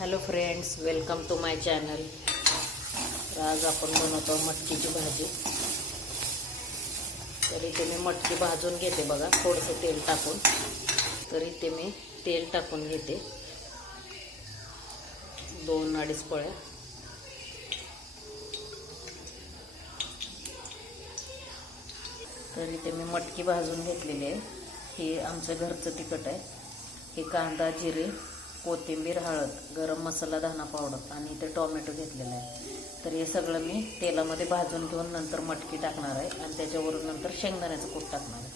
Hello friends, welcome to my channel. तर आज आपण बनवतो मटकीची भाजी। तर इथे मी मटकी भाजून घेते बघा, थोडंसं तेल टाकून। तर इथे मी तेल टाकून घेते 2-2.5 पळ्या। तर इथे मी मटकी भाजून घेतलेली आहे। हे आमचं घरचं तिखट आहे। हे कांदा, जिरे, कोथिंबीर, हळद, गरम मसाला, धना पावडर आणि इथे टोमॅटो घेतलेला आहे। तर हे सगळं मी तेलामध्ये भाजून घेऊन नंतर मटकी टाकणार आहे आणि त्याच्यावरून नंतर शेंगदाण्याचं कूट टाकणार आहे।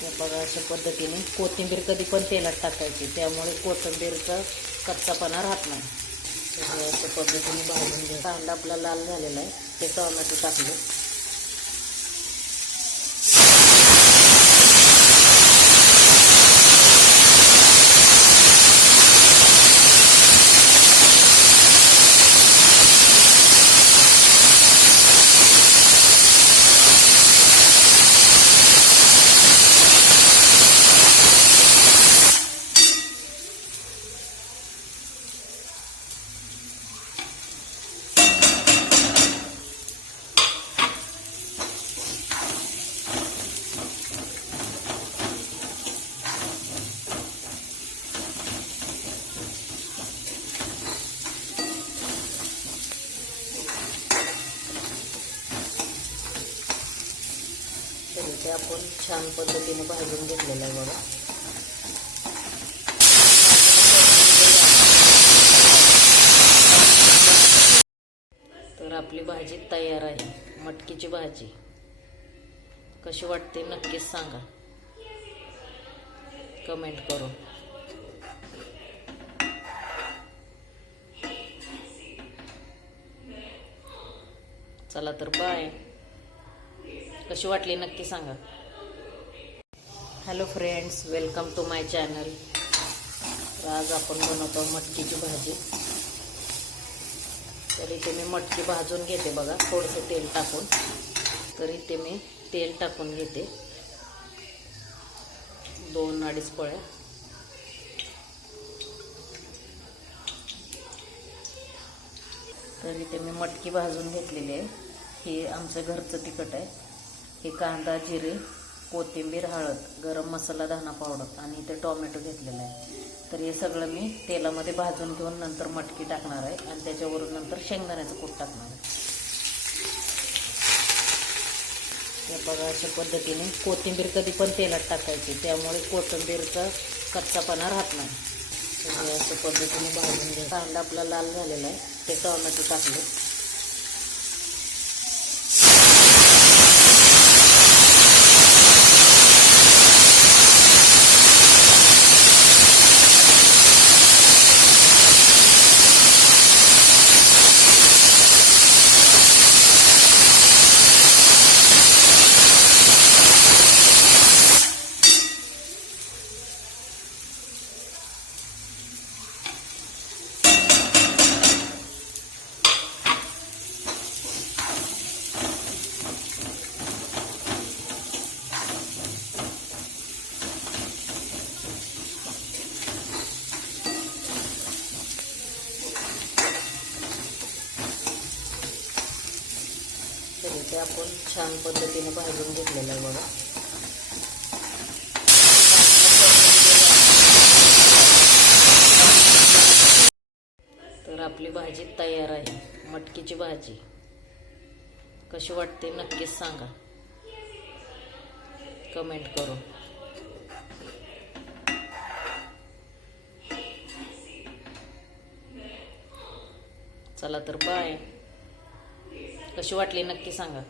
हे बघा, अशा पद्धतीने कोथिंबीर कधी पण तेलात टाकायची, त्यामुळे कोथिंबीरचा कच्चापणा राहत नाही। तर अशा पद्धतीने भाजून घ्या। कांदा आपला लाल झालेला आहे, ते टोमॅटो टाकले। तर इथे आपण छान पद्धतीने भाजून घेतलेलं आहे बघा। तर आपली भाजी तयार आहे, मटकीची भाजी। कशी वाटते नक्कीच सांगा कमेंट करून। चला तर बाय। कशी वाटली नक्की सांगा। Hello friends, welcome to my channel. तर आज आपण बनवतो मटकीची भाजी। तर इथे मी मटकी भाजून घेते बघा, थोडंसं तेल टाकून। तर इथे मी तेल टाकून घेते 2-2.5 पळ्या। तर इथे मी मटकी भाजून घेतलेली आहे। हे आमचं घरचं तिखट आहे। हे कांदा, जिरे, कोथिंबीर, हळद, गरम मसाला, धना पावडर आणि इथे टोमॅटो घेतलेला आहे। तर हे सगळं मी तेलामध्ये भाजून घेऊन नंतर मटकी टाकणार आहे आणि त्याच्यावरून नंतर शेंगदाण्याचं कूट टाकणार आहे। हे बघा, अशा पद्धतीने कोथिंबीर कधी पण तेलात टाकायची, त्यामुळे कोथिंबीरचा कच्चापणा राहत नाही। तर अशा पद्धतीने भाजून घ्या। कांदा आपला लाल झालेला आहे, ते टोमॅटो टाकले। तर इथे आपण छान पद्धतीने भाजून घेतलेलं आहे बघा। तर आपली भाजी तयार आहे, मटकीची भाजी। कशी वाटते नक्कीच सांगा कमेंट करून। चला तर बाय। कशी वाटली नक्की सांगा।